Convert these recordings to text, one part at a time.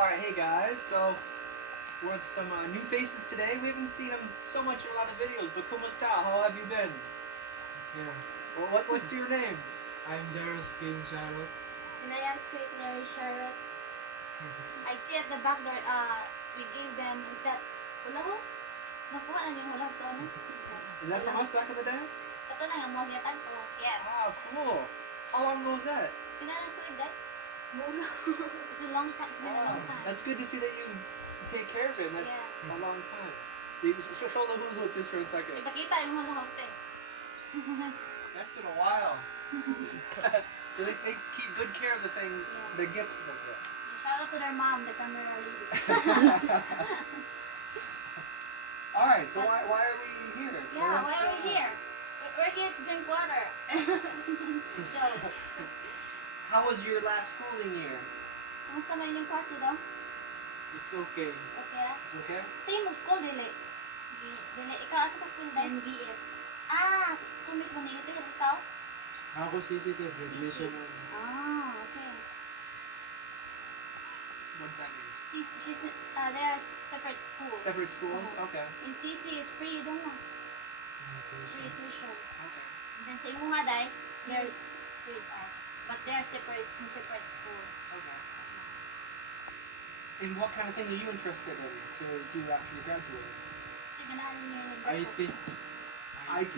Alright, hey guys, so we're with some new faces today. We haven't seen them so much in a lot of videos, but kumusta? How have you been? Yeah. Well, what's your names? I'm Jaros King Charlotte. And I am Sweet Mary Charlotte. I see at the back there, we gave them, is that ulahu? Nakuha na yung ulahu sa ano? Is that from us back in the day? Ito na yung mga yatan ko. Yes. Ah, cool. How long ago was that? Pinanan ko yung guys. It's a long time. It's been a long time. That's good to see that you take care of him. That's a long time. Show the hula hoop just for a second. Ipakita yung ulahu te. That's been a while. So they keep good care of the things, the gifts that they get. Shout out to their mom, the camera lady. Alright, so why are we here? Yeah, why are we here? We're here to drink water. Joke. How was your last schooling year? Kumusta man yung klase do? It's okay. Okay ra? It's okay? Same mo school dili. Dili ikaw asa ka school dili? NVS. Ah, schoolmate mo ni ikaw? Ako CCTV, graduation. Ah, okay. What's that mean? They are separate schools. Separate schools? Okay. In CC is free, you don't know. Free tuition. Okay. And then sa imo nga dai, they're free but they're separate in separate school. Okay. And what kind of thing are you interested in to do after you graduate? Sige na niyo yung IT. IT?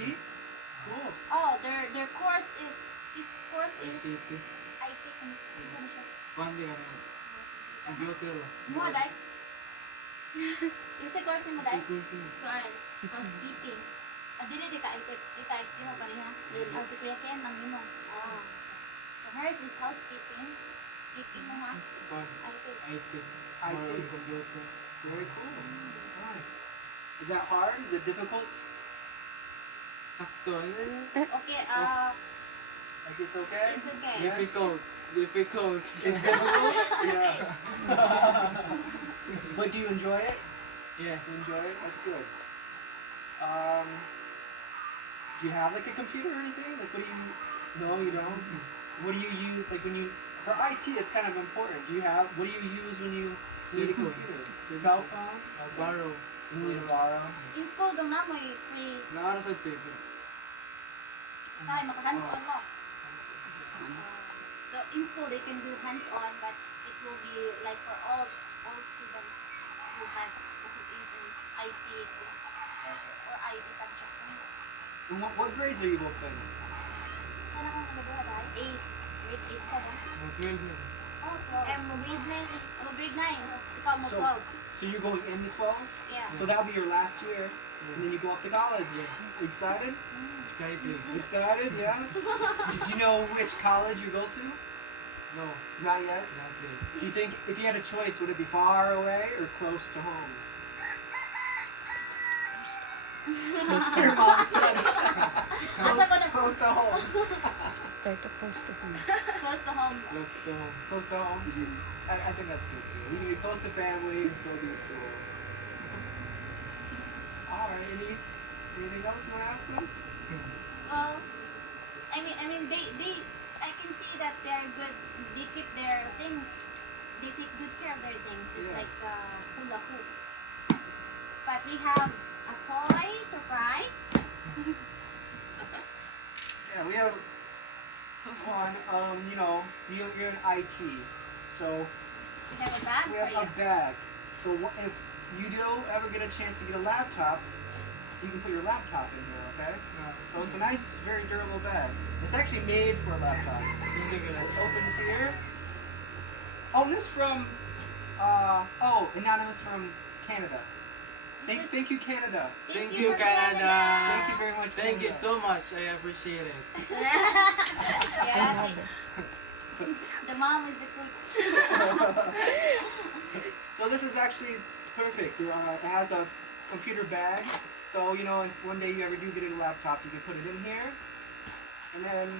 Cool. Oh, their course is ICT. IT. Ano siya? Pandi ka naman. Computer. Mo dai. Yung sa course ni mo dai? Course. Housekeeping. Dili di ka IT mo pa niya. Ang secretary ng nimo. Ah. So hers is housekeeping. Keeping mo ha. IT. IT. Computer. Very cool. Nice. Is that hard? Is it difficult? Sakto. Okay, Like it's okay? it's okay. Difficult. It's difficult? Yeah. But do you enjoy it? Yeah. You enjoy it? That's good. Do you have like a computer or anything? Like what do you... No, you don't? What do you use, like when you... For IT, it's kind of important. Do you have... What do you use when you need a computer? Cell phone? Borrow. You need to borrow? In school, doon na mo free. Naara sa TV. Sahay, maka-hands-on mo. So in school, they can do hands-on, but it will be like for all students who is in IT or IT subject. And what grades are you both in? Sana kang nabuha dahil? 8. Grade 8 ka ba? Mag-12 na. Oh, 12. I'm grade 9. Oh, grade 9. Ikaw mo 12. So you're going into 12? Yeah. So that'll be your last year, and then you go off to college. Excited? Excited. Excited, yeah? Did you know which college you go to? No. Not yet? Not yet. Do you think, if you had a choice, would it be far away or close to home? Your mom said it. Close to home. Try to close to home. Close to home. Close to home. Close to home? I think that's good too. You can be close to family and still do school. Alright, anything else you want to ask them? Well, I mean, I can see that they're good. They keep their things. They take good care of their things, just like hula hoop. But we have a toy surprise. Yeah, we have one. You know, you're in IT, so We have a bag we for have you. a bag. So if you do ever get a chance to get a laptop, you can put your laptop in here, okay? So it's a nice, very durable bag. It's actually made for a laptop. It opens here. Oh, and this from, anonymous from Canada. Thank you, Canada. Thank you, for Canada. Thank you very much, Thank you Canada. so much. I appreciate it. Yeah. The mom is the coach. So this is actually perfect. It has a computer bag. So, you know, if one day you ever do get a laptop, you can put it in here. And then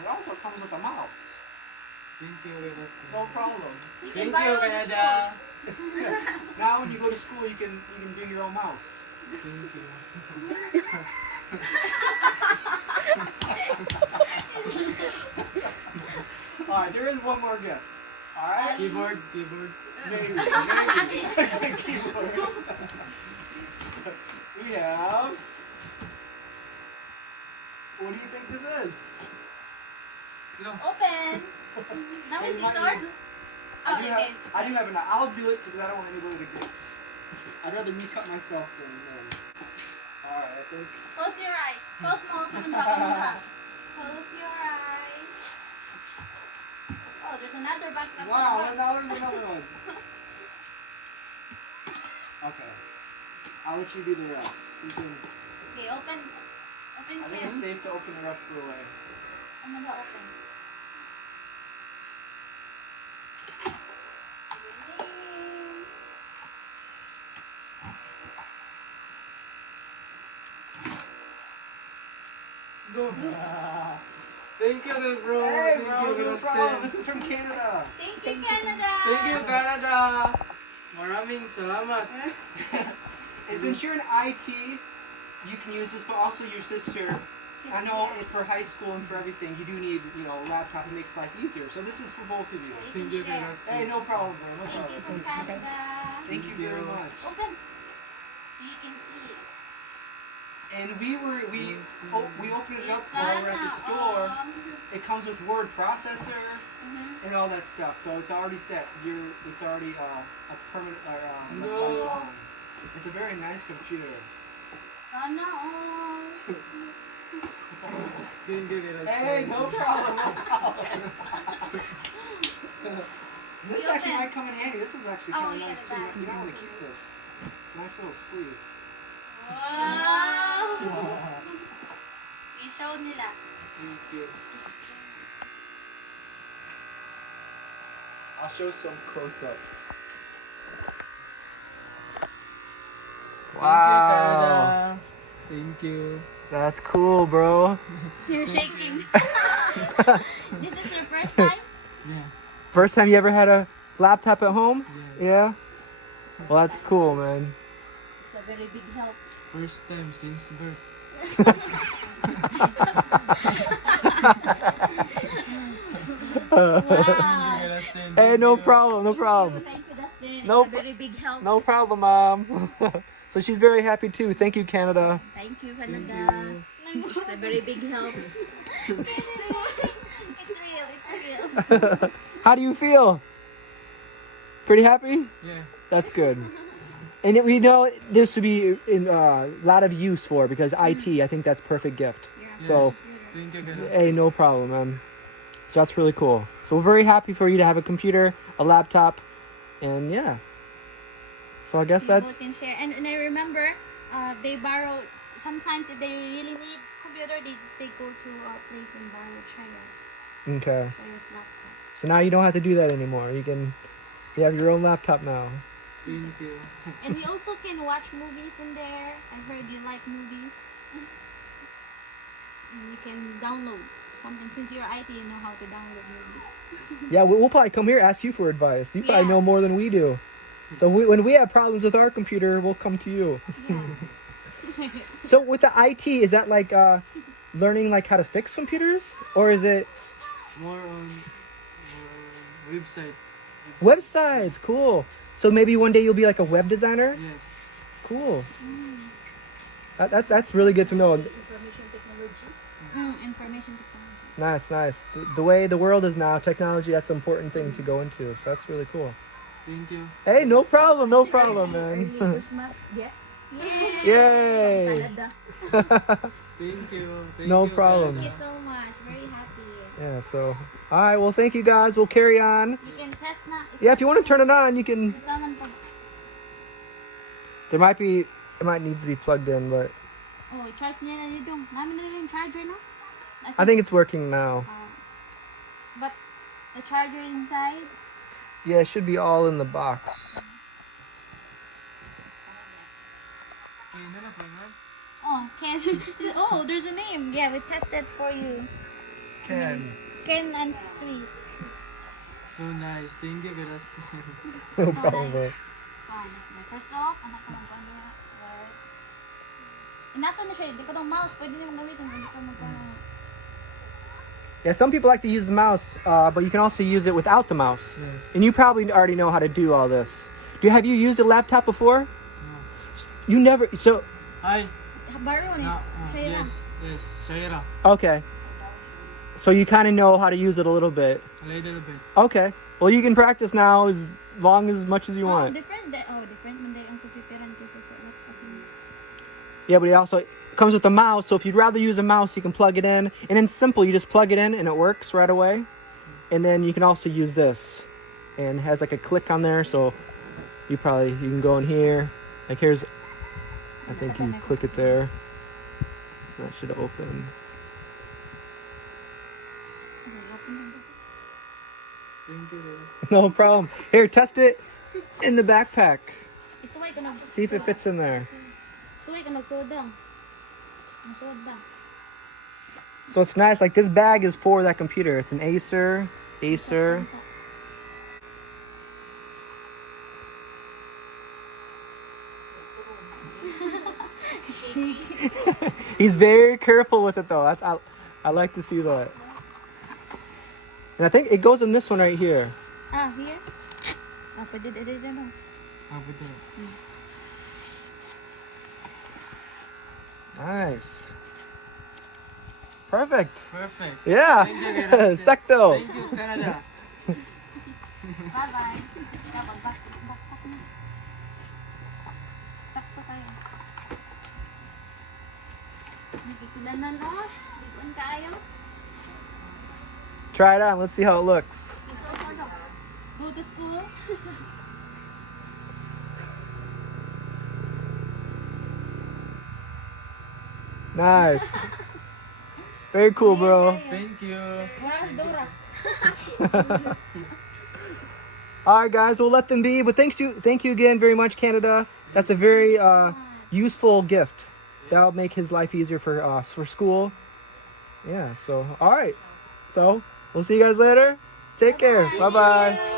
it also comes with a mouse. Thank you, Dustin. No problem. You can Thank you, borrow it to Canada. Now when you go to school, you can bring your own mouse. Thank you. Alright, there is one more gift. Alright? Keyboard. Maybe. Keyboard. We have... What do you think this is? No. Open. Now we Hey, see Mike, sword. Oh, I do okay. have an... I'll do it because I don't want anybody to get... I'd rather me cut myself than... Alright, I think... Close your eyes. Close mo. Kumunta. Close your eyes. Oh, there's another box. Wow, now there's another one. Okay. I'll let you do the rest. You can... Okay, open. Open, I think it's Ken. safe to open the rest of the way. I'm gonna open. Go. Thank you, bro. Hey, Thank bro, you, no Dustin. problem. This is from Canada. Thank you, Canada. Thank you, Canada. Maraming salamat. And since you're in IT, you can use this, but also your sister. I know for high school and for everything, you do need, a laptop. It makes life easier. So this is for both of you. Thank you, share. Dustin. Hey, no problem, bro. No Thank you problem. from Canada. Thank you very much. Open. So you can see. And we opened it up Yes, while we're at the store. Sana. It comes with word processor Mhm. and all that stuff. So it's already set. It's already a permanent No. It's a very nice computer. Sana all. Thank you, Dustin. Hey, no problem. No problem. This You actually open. might come in handy. This is actually Oh, kind of yeah, nice the too. back. You might want to keep this. It's a nice little sleeve. Wow. I-show nila. Thank you. I'll show some close-ups. Thank you, Canada. Thank you. That's cool, bro. You're shaking. This is your first time? Yeah. First time you ever had a laptop at home? Yeah. Yeah? Well, that's cool, man. It's a very big help. First time since birth. Wow. Thank you, Dustin. Hey, Thank no you. problem, no problem. Thank you, Dustin. No It's a very big help. No problem, Mom. So she's very happy too. Thank you, Canada. Thank you, Thank Canada. you. It's a very big help. It's real. It's real. How do you feel? Pretty happy? Yeah. That's good. And we know this would be a lot of use for because IT, I think that's perfect gift. So, Yes. Thank you, Dustin. hey, no problem, man. So that's really cool. So we're very happy for you to have a computer, a laptop, and yeah. So I guess People that's can share. And I remember they borrow, sometimes if they really need computer, they go to a place and borrow Che's okay. laptop. So now you don't have to do that anymore. You have your own laptop now. Thank you. And you also can watch movies in there. I heard you like movies. And you can download something. Since you're IT, you know how to download movies. Yeah, we'll probably come here ask you for advice. You probably Yeah. know more than we do. So when we have problems with our computer, we'll come to you. Yeah. So with the IT, is that like learning like how to fix computers, or is it More on website. websites? Cool. So maybe one day you'll be like a web designer. Yes. Cool. That's really good to know. Information technology. Information technology. Nice. The way the world is now, technology, that's an important thing to go into. So that's really cool. Thank you. Hey, no problem, Early man. Christmas gift. Yay! Canada. Thank you. Thank No you, problem. Thank you Canada. so much. Very happy. Yeah. So, all right. Well, thank you guys. We'll carry on. You can test na. Yeah, if you want to turn it on, you can. Someone pag... It might need to be plugged in, but Oh, charge niya na dito. Namin na yung charger, no? I think it's working now. But the charger inside. Yeah, it should be all in the box. Okay, na po nga. Oh, Ken. Oh, there's a name. Yeah, we tested for you. Ken. Ken and Sweet. So nice. Thank you, Dustin. No problem, bro. Microsoft. Anak ko ng ano. Word. Nasa na siya. Di pa ng mouse. Pwede niyo gamitin. Hindi ko Yeah, some people like to use the mouse, but you can also use it without the mouse. Yes. And you probably already know how to do all this. Have you used a laptop before? No. You never. So Ay, Baro no. Siya lang. Yes. Shaira. okay. So you kind of know how to use it a little bit. A little bit. Okay. Well, you can practice now as much as you want. Different. Different man day ang computeran kaysa sa laptop. Yeah, but it also comes with a mouse. So if you'd rather use a mouse, you can plug it in. And it's simple. You just plug it in and it works right away. And then you can also use this. And it has like a click on there. So you can go in here. Like here's, I think you click it there. That should open. Thank you. No problem. Here, test it in the backpack. Isuway ko See if it fits in there. Suway ko nagsodang. Nasoda. So it's nice. Like this bag is for that computer. It's an Acer. He's very careful with it though. I like to see that. And I think it goes in this one right here. Here? Pwede dyan. Nice. Perfect. Perfect. Yeah. Thank you, Dustin. Sakto. Thank you, Canada. Bye-bye. Backpack na. Sakto tayo. Nagkisilanan o. Ligon kaayo. Try it on. Let's see how it looks. Go to school. Nice. Very cool, bro. Thank you. Where's Dora? All right, guys, we'll let them be. But thank you again very much, Canada. That's a very useful gift. That'll make his life easier for school. Yeah. So all right. So we'll see you guys later. Take care. Bye bye.